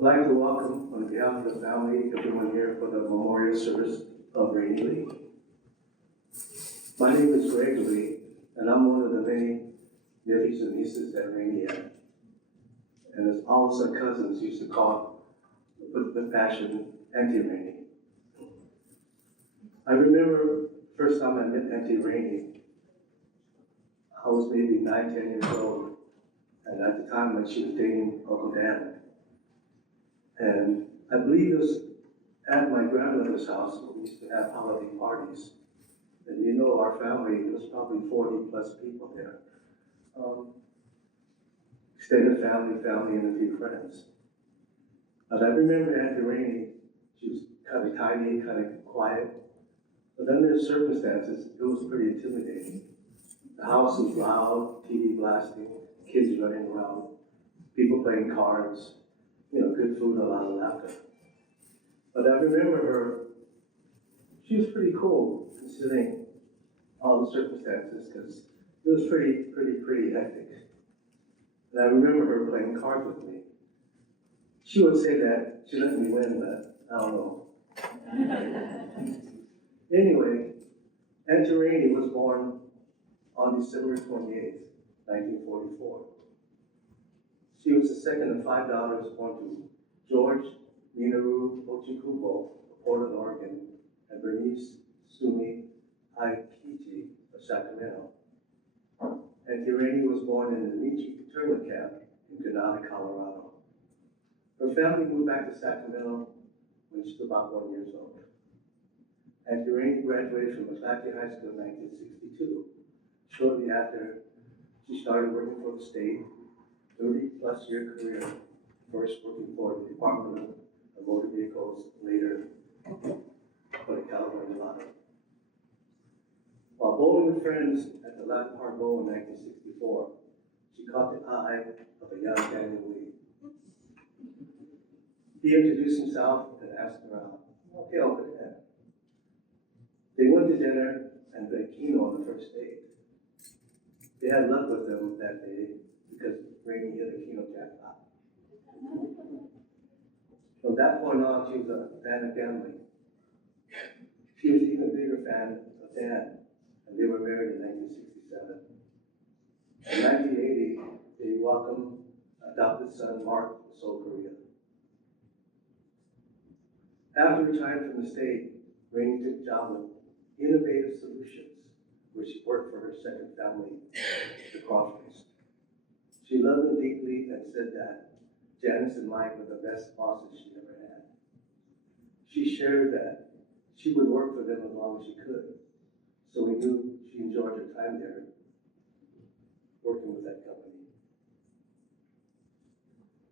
I'd like to welcome, on behalf of the family, everyone here for the memorial service of Reyne Lee. My name is Greg Lee, and I'm one of the many nephews and nieces that Reyne had. And as all of her cousins used to call, with the passion, Auntie Reyne. I remember the first time I met Auntie Reyne, I was maybe 9, 10 years old. And at the time when she was dating Uncle Dan. And I believe it was at my grandmother's house where we used to have holiday parties. And you know, our family, there was probably 40 plus people there. Extended family, and a few friends. But I remember Auntie Reyne, she was kind of tiny, kind of quiet. But under the circumstances, it was pretty intimidating. The house was loud, TV blasting, kids running around, people playing cards, you know, good food, a lot of laughter. But I remember her, she was pretty cool considering all the circumstances because it was pretty hectic. And I remember her playing cards with me. She would say that she let me win, but I don't know. Anyway, Auntie Reyne was born on December 28th, 1944. She was the second of 5 daughters born to George, Minoru, Ochikubo of Portland, Oregon, and Bernice, Sumie, Hikiji of Sacramento. Auntie Reyne was born in the Amache Internment Camp in Granada, Colorado. Her family moved back to Sacramento when she was about 1 year old. Auntie Reyne graduated from McClatchy High School in 1962. Shortly after, she started working for the state, 30-plus year career, first working for the Department of Motor Vehicles, later for the California Lottery. While bowling with friends at the Latin Park Bowl in 1964, she caught the eye of a young Daniel Lee. He introduced himself and asked her out. Okay, I'll put that. They went to dinner and played Keno on the first date. They had luck with them that day because Reyne hit a Keno jackpot. From that point on, she was a fan of gambling. She was even a bigger fan of Dan, and they were married in 1967. In 1980, they welcomed adopted son Marc to Seoul Korea. After retiring from the state, Reyne took a job with Innovative Solutions, where she worked for her second family, the Crawfords. She loved them deeply and said that Janice and Mike were the best bosses she ever had. She shared that she would work for them as long as she could, so we knew she enjoyed her time there, working with that company.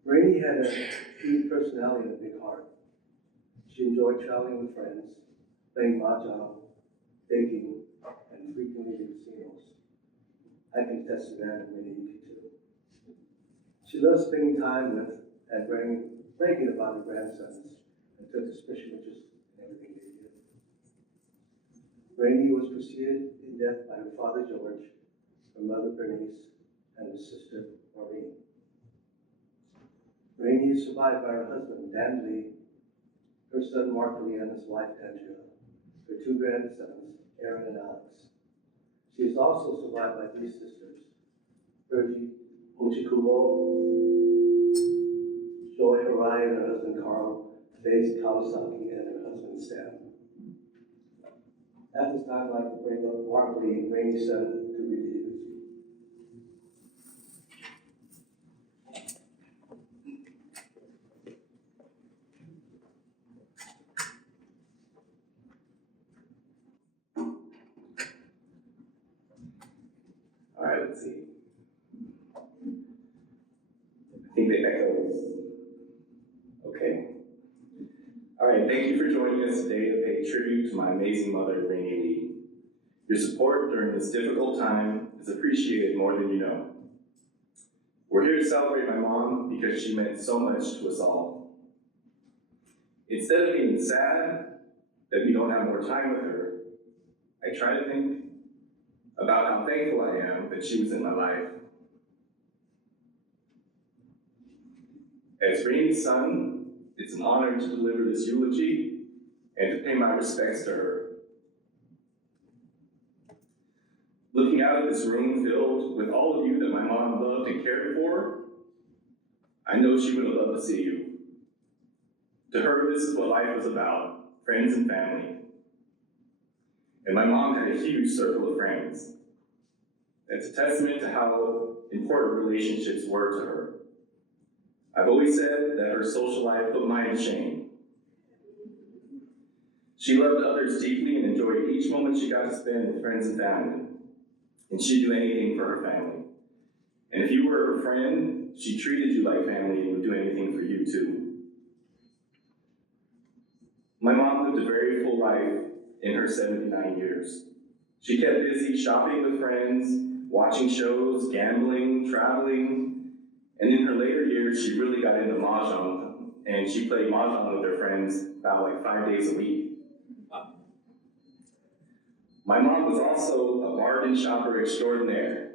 Reyne had a huge personality and a big heart. She enjoyed traveling with friends, playing mahjong, baking, and frequently in casinos. I can attest to that, and many of you can too. She loved spending time with and bragging about her grandsons and took a special interest in everything they did. Reyne was preceded in death by her father George, her mother Bernice, and her sister Maureen. Reyne is survived by her husband Dan Lee, her son Marc Lee, and his wife Andrea, her 2 grandsons Aaron and Alex. She is also survived by 3 sisters, Ochikubo, Joy Hirai and her husband Carl, Faith Kawasaki and her husband Sam. At this time, I'd like to bring up Marc Lee, Reyne's son, to read the eulogy. All right, let's see. I think the echo is okay. All right, thank you for joining us today to pay tribute to my amazing mother, Reyne Lee. Your support during this difficult time is appreciated more than you know. We're here to celebrate my mom because she meant so much to us all. Instead of being sad that we don't have more time with her, I try to think about how thankful I am that she was in my life. As Reyne's son, it's an honor to deliver this eulogy and to pay my respects to her. Looking out at this room filled with all of you that my mom loved and cared for, I know she would have loved to see you. To her, this is what life was about, friends and family. And my mom had a huge circle of friends. That's a testament to how important relationships were to her. I've always said that her social life put mine to shame. She loved others deeply and enjoyed each moment she got to spend with friends and family. And she'd do anything for her family. And if you were her friend, she treated you like family and would do anything for you too. My mom lived a very full life in her 79 years. She kept busy shopping with friends, watching shows, gambling, traveling, and in her later years, she really got into mahjong, and she played mahjong with her friends about like 5 days a week. My mom was also a bargain shopper extraordinaire.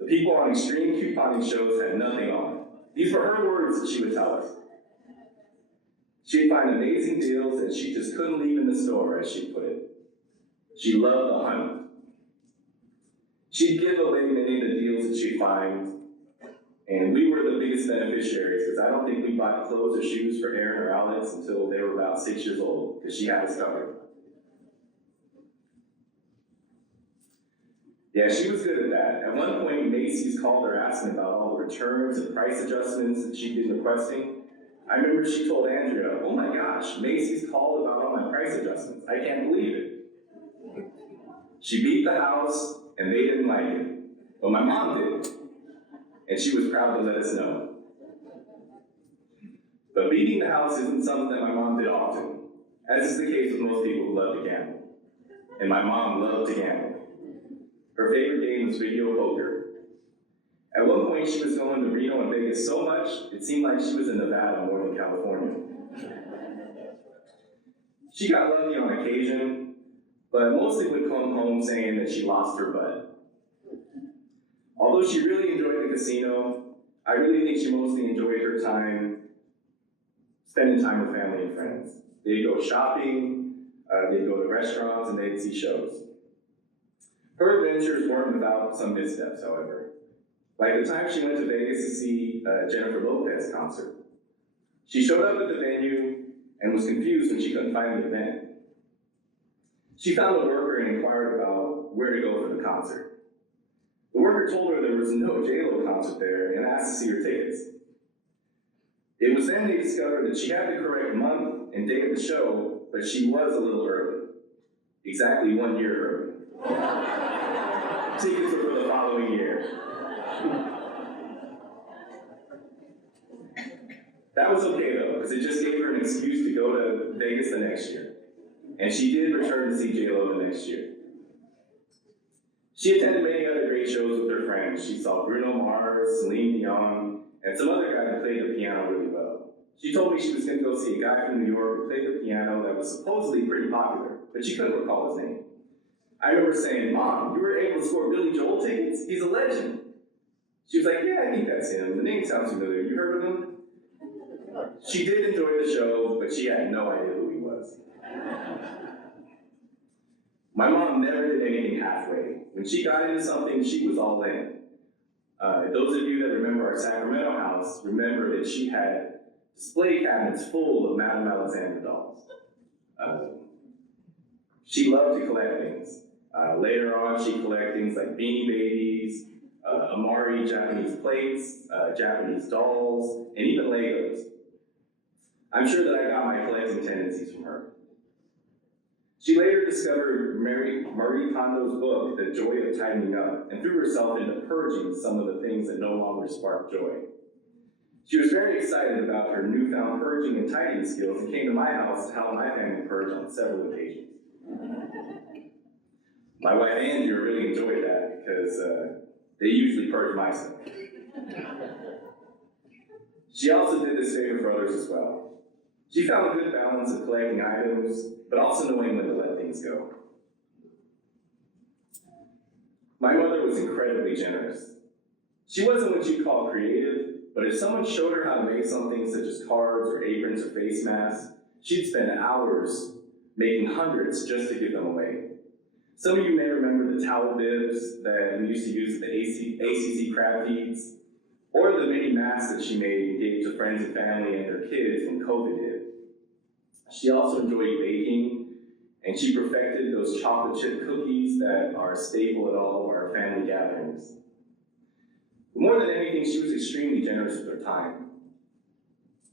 The people on extreme couponing shows had nothing on. These were her words that she would tell us. She'd find amazing deals that she just couldn't leave in the store, as she put it. She loved the hunt. She'd give away many of the deals that she'd find, and we were the biggest beneficiaries, because I don't think we bought clothes or shoes for Aaron or Alex until they were about 6 years old, because she had us covered. Yeah, she was good at that. At one point, Macy's called her asking about all the returns and price adjustments that she'd been requesting. I remember she told Andrea, "Oh my gosh, Macy's called about all my price adjustments. I can't believe it." She beat the house, and they didn't like it. But my mom did, and she was proud to let us know. But beating the house isn't something that my mom did often, as is the case with most people who love to gamble. And my mom loved to gamble. Her favorite game was video poker. At one point, she was going to Reno and Vegas so much, it seemed like she was in Nevada more than California. She got lucky on occasion, but mostly would come home saying that she lost her butt. Although she really enjoyed the casino, I really think she mostly enjoyed her time spending time with family and friends. They'd go shopping, they'd go to restaurants, and they'd see shows. Her adventures weren't without some missteps, however. Like the time she went to Vegas to see Jennifer Lopez concert. She showed up at the venue and was confused when she couldn't find the event. She found a worker and inquired about where to go for the concert. The worker told her there was no J-Lo concert there and asked to see her tickets. It was then they discovered that she had the correct month and day of the show, but she was a little early. Exactly 1 year early. Tickets were for the following year. That was okay though, because it just gave her an excuse to go to Vegas the next year. And she did return to see J-Lo the next year. She attended many other great shows with her friends. She saw Bruno Mars, Celine Dion, and some other guy who played the piano really well. She told me she was going to go see a guy from New York who played the piano that was supposedly pretty popular, but she couldn't recall his name. I remember saying, "Mom, you were able to score Billy Joel tickets? He's a legend." She was like, "Yeah, I think that's him. The name sounds familiar. You heard of him?" She did enjoy the show, but she had no idea who he was. My mom never did anything halfway. When she got into something, she was all in. Those of you that remember our Sacramento house, remember that she had display cabinets full of Madame Alexander dolls. She loved to collect things. Later on, she collected things like Beanie Babies, Amari Japanese plates, Japanese dolls, and even Legos. I'm sure that I got my collecting tendencies from her. She later discovered Marie Kondo's book, The Joy of Tightening Up, and threw herself into purging some of the things that no longer sparked joy. She was very excited about her newfound purging and tightening skills and came to my house to help my family purge on several occasions. My wife Andrea really enjoyed that because they usually purge my stuff. She also did this favor for others as well. She found a good balance of collecting items, but also knowing when to let things go. My mother was incredibly generous. She wasn't what you'd call creative, but if someone showed her how to make something such as cards or aprons or face masks, she'd spend hours making hundreds just to give them away. Some of you may remember the towel bibs that we used to use at the ACC crab feeds, or the many masks that she made and gave to friends and family and their kids when COVID hit. She also enjoyed baking, and she perfected those chocolate chip cookies that are a staple at all of our family gatherings. But more than anything, she was extremely generous with her time.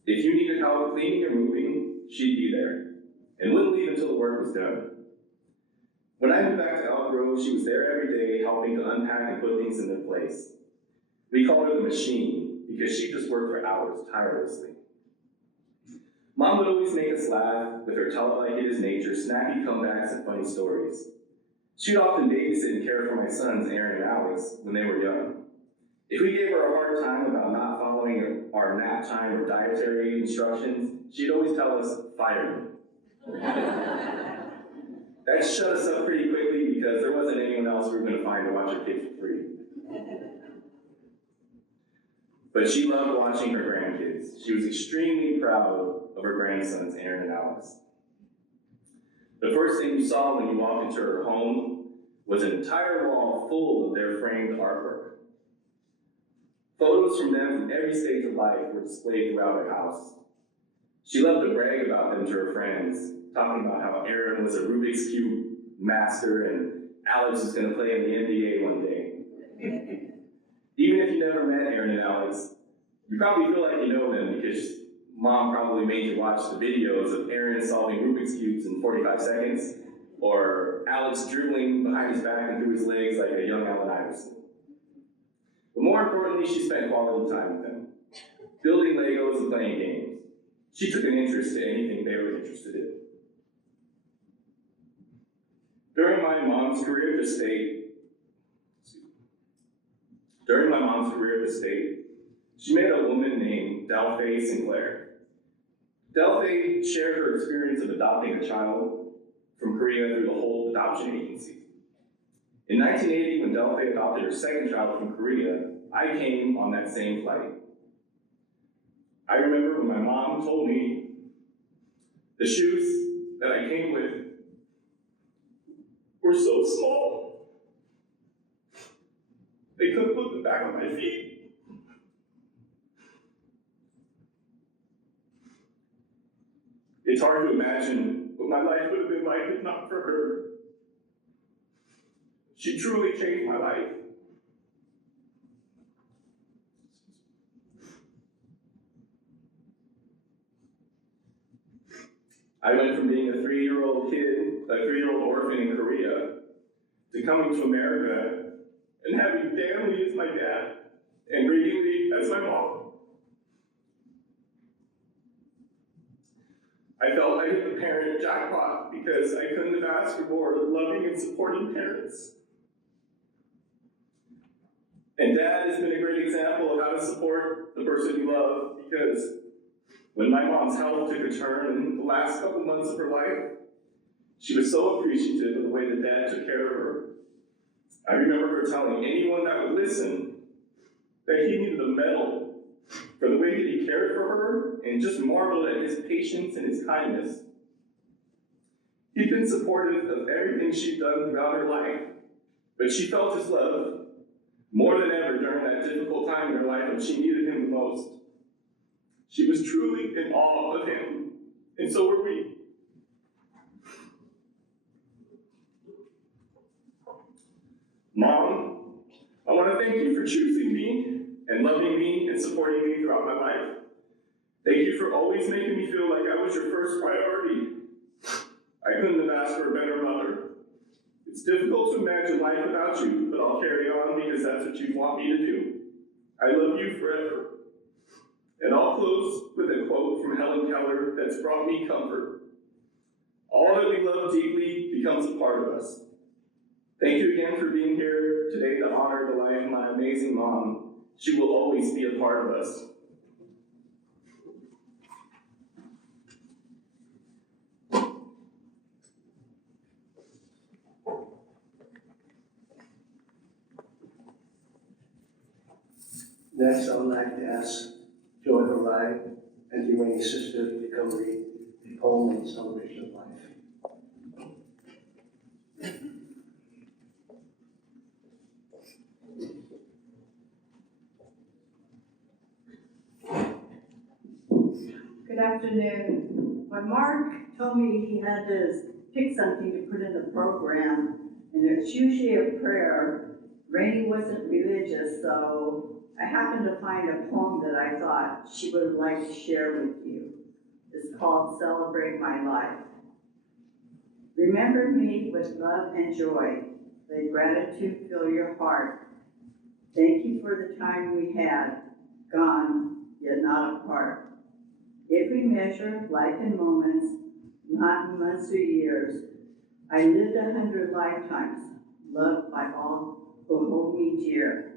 If you needed help cleaning or moving, she'd be there, and wouldn't leave until the work was done. When I moved back to Elk Grove, she was there every day helping to unpack and put things in their place. We called her the machine because she just worked for hours tirelessly. Mom would always make us laugh with her tell-it-like-it-is-nature, snappy comebacks and funny stories. She'd often babysit and care for my sons, Aaron and Alex, when they were young. If we gave her a hard time about not following our nap time or dietary instructions, she'd always tell us, "Fire me." That shut us up pretty quickly because there wasn't anyone else we were going to find to watch our kids for free. But she loved watching her grandkids. She was extremely proud of her grandsons, Aaron and Alex. The first thing you saw when you walked into her home was an entire wall full of their framed artwork. Photos from them from every stage of life were displayed throughout her house. She loved to brag about them to her friends, talking about how Aaron was a Rubik's Cube master and Alex was going to play in the NBA one day. Even if you never met Aaron and Alex, you probably feel like you know them because Mom probably made you watch the videos of Aaron solving Rubik's Cubes in 45 seconds, or Alex dribbling behind his back and through his legs like a young Allen Iverson. But more importantly, she spent quality time with them, building Legos and playing games. She took an interest in anything they were interested in. During my mom's career at the state, she met a woman named Delphi Sinclair. Delphi shared her experience of adopting a child from Korea through the whole adoption agency. In 1980, when Delphi adopted her second child from Korea, I came on that same flight. I remember when my mom told me the shoes that I came with were so small, they couldn't put the back of my feet. It's hard to imagine what my life would have been like if not for her. She truly changed my life. I went from being a three-year-old orphan in Korea, to coming to America and having Dan Lee as my dad and Reyne Lee as my mom. I felt I hit the parent jackpot because I couldn't have asked for more loving and supporting parents. And Dad has been a great example of how to support the person you love, because when my mom's health took a turn in the last couple months of her life, she was so appreciative of the way that Dad took care of her. I remember her telling anyone that would listen that he needed a medal for the way that he cared for her, and just marveled at his patience and his kindness. He'd been supportive of everything she'd done throughout her life, but she felt his love more than ever during that difficult time in her life when she needed him the most. She was truly in awe of him, and so were we. Mom, I want to thank you for choosing me and loving me and supporting me throughout my life. Thank you for always making me feel like I was your first priority. I couldn't have asked for a better mother. It's difficult to imagine life without you, but I'll carry on because that's what you want me to do. I love you forever. And I'll close with a quote from Helen Keller that's brought me comfort. All that we love deeply becomes a part of us. Thank you again for being here today to honor the life of my amazing mom. She will always be a part of us. Next, I would like to ask Raine's sister's recovery, a poem in celebration of life. Good afternoon. When Mark told me he had to pick something to put in the program, and it's usually a prayer, Reyne wasn't religious, so I happened to find a poem that I thought she would like to share with you. It's called Celebrate My Life. Remember me with love and joy. Let gratitude fill your heart. Thank you for the time we had, gone, yet not apart. If we measure life in moments, not in months or years, I lived 100 lifetimes, loved by all who hold me dear.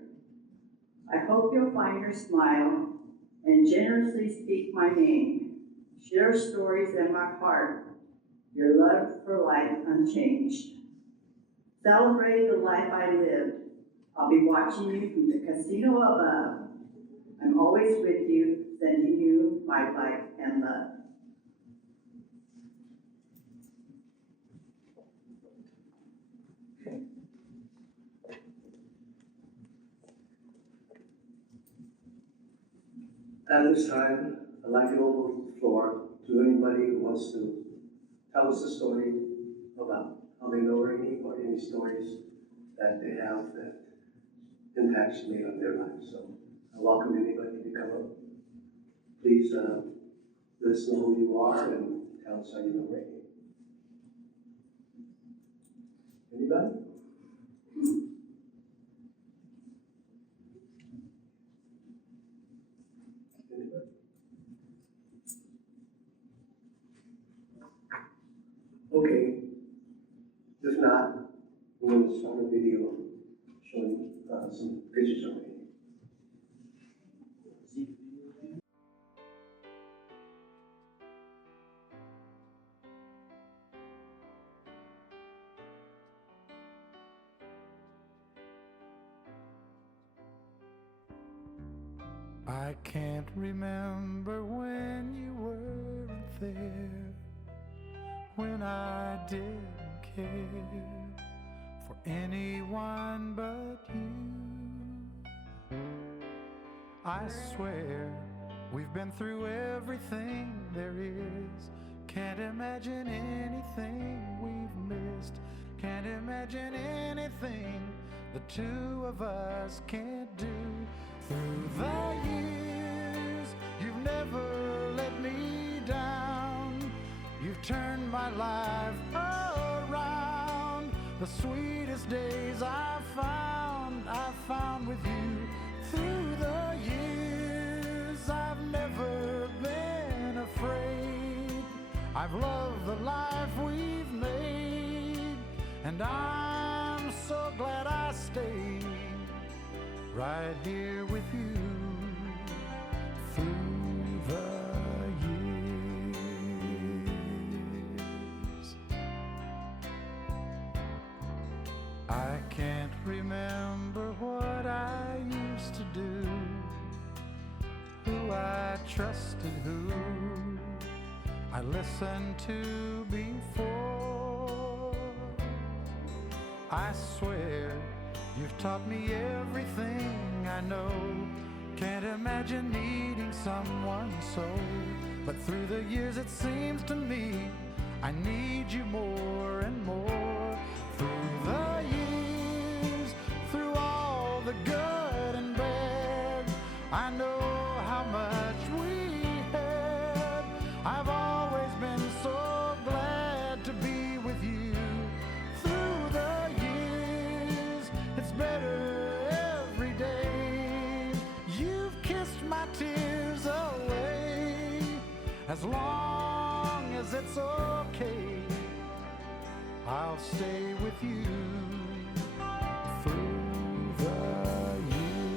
I hope you'll find your smile and generously speak my name. Share stories in my heart, your love for life unchanged. Celebrate the life I lived. I'll be watching you from the casino above. I'm always with you, sending you my life and love. At this time, I'd like to open the floor to anybody who wants to tell us a story about how they know Reyne or any stories that they have that impacts made on their lives. So I welcome anybody to come up. Please let us know who you are and tell us how you know Reyne. Anybody? Anybody? Okay. If not, we're going to start a video showing some pictures of Reyne. I can't remember when you weren't there, when I didn't care for anyone but you. I swear we've been through everything there is. Can't imagine anything we've missed. Can't imagine anything the two of us can't do. Through the years, you've never let me down. You've turned my life around. The sweetest days I've found with you. Through the years, I've never been afraid. I've loved the life we've made, and I'm so glad I stayed right here with you through the years. I can't remember what I used to do, who I trusted, who I listened to before. I swear you've taught me everything I know. Can't imagine needing someone so. But through the years it seems to me I need you more and more. Through the years, through all the good and bad, I know how much we had. I've always been so glad to be with you. Through the years, it's better every day. You've kissed my tears away. As long as it's okay, I'll stay with you through the years.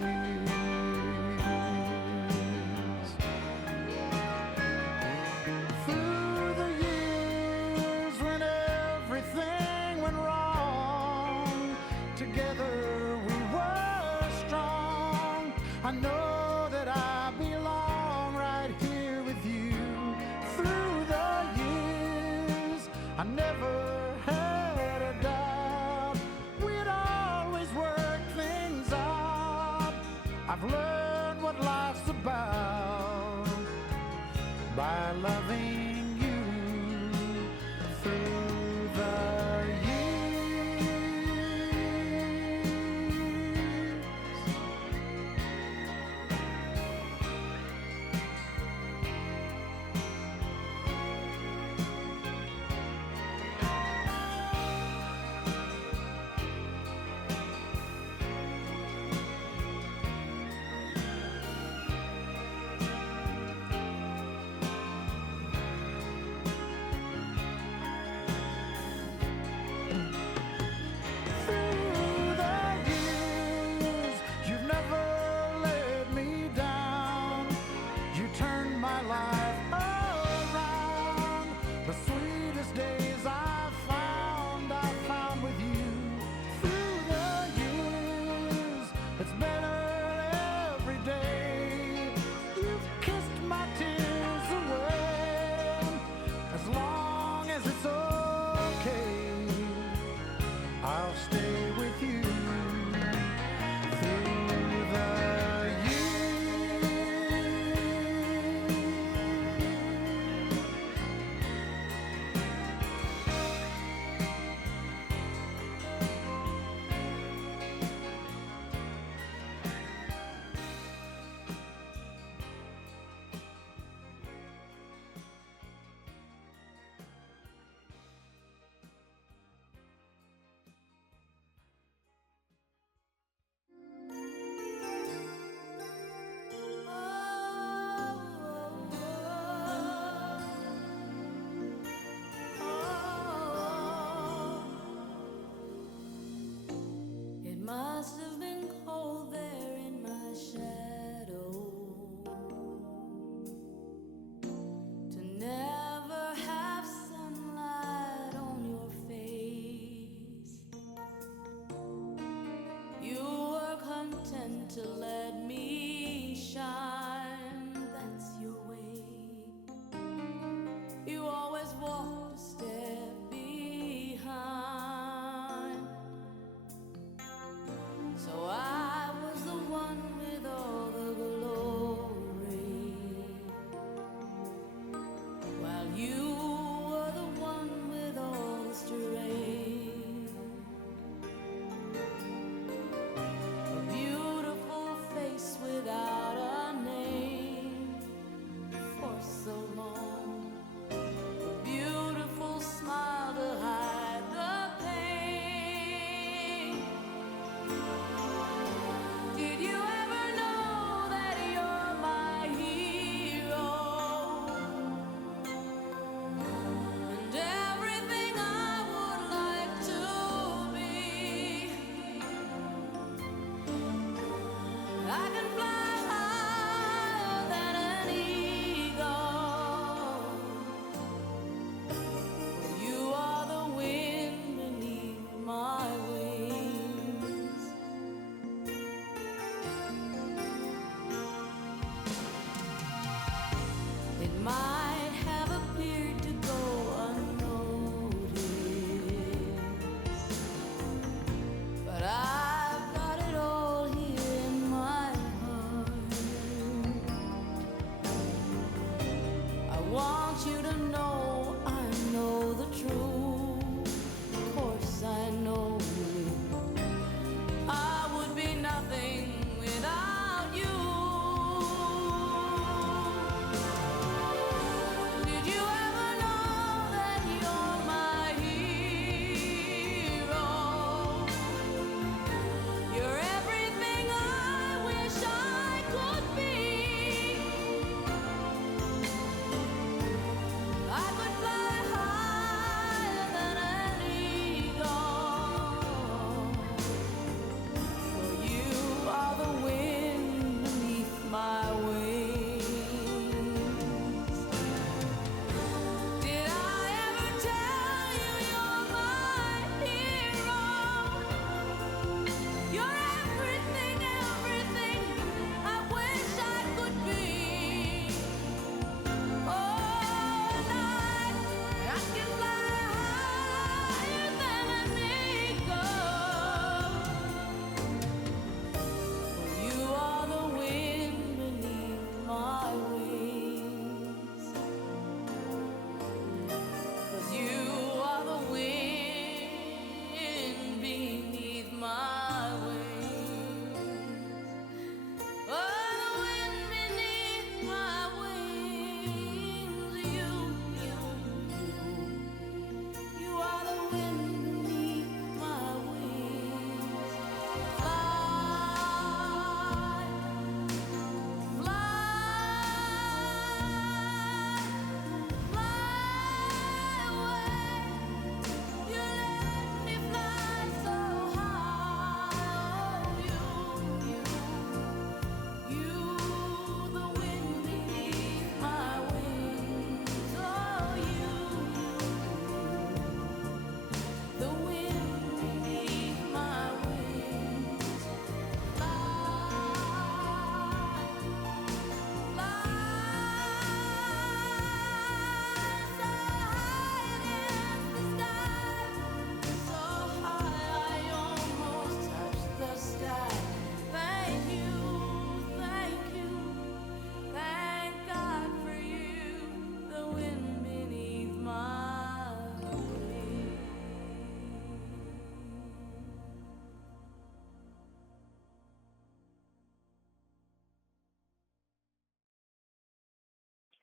Through the years when everything went wrong, together we were strong. I know that I belong right here with you.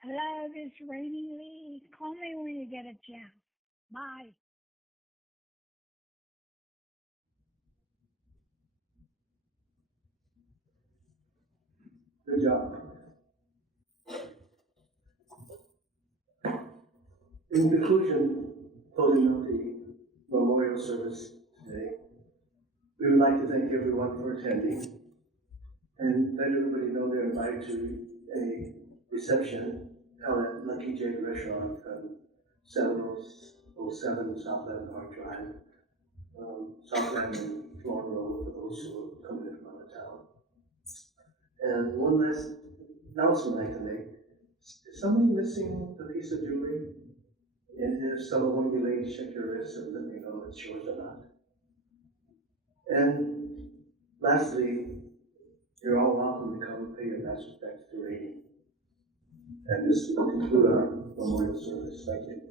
Hello, this is Reyne Lee. Call me when you get a chance. Bye. Good job. In conclusion, closing up the memorial service today, we would like to thank everyone for attending and let everybody know they're invited to a reception held at Lucky Jake Restaurant on 707 Southland Park Drive, Southland and Florida Road for those who are coming in from out of town. And one last announcement I'd like to make. Is somebody missing the piece of jewelry? And if some of one of you ladies check your wrist and let me know if it's yours or not. And lastly, you're all welcome to come pay your last respects to Reyne. And this will conclude our memorial service. Thank you.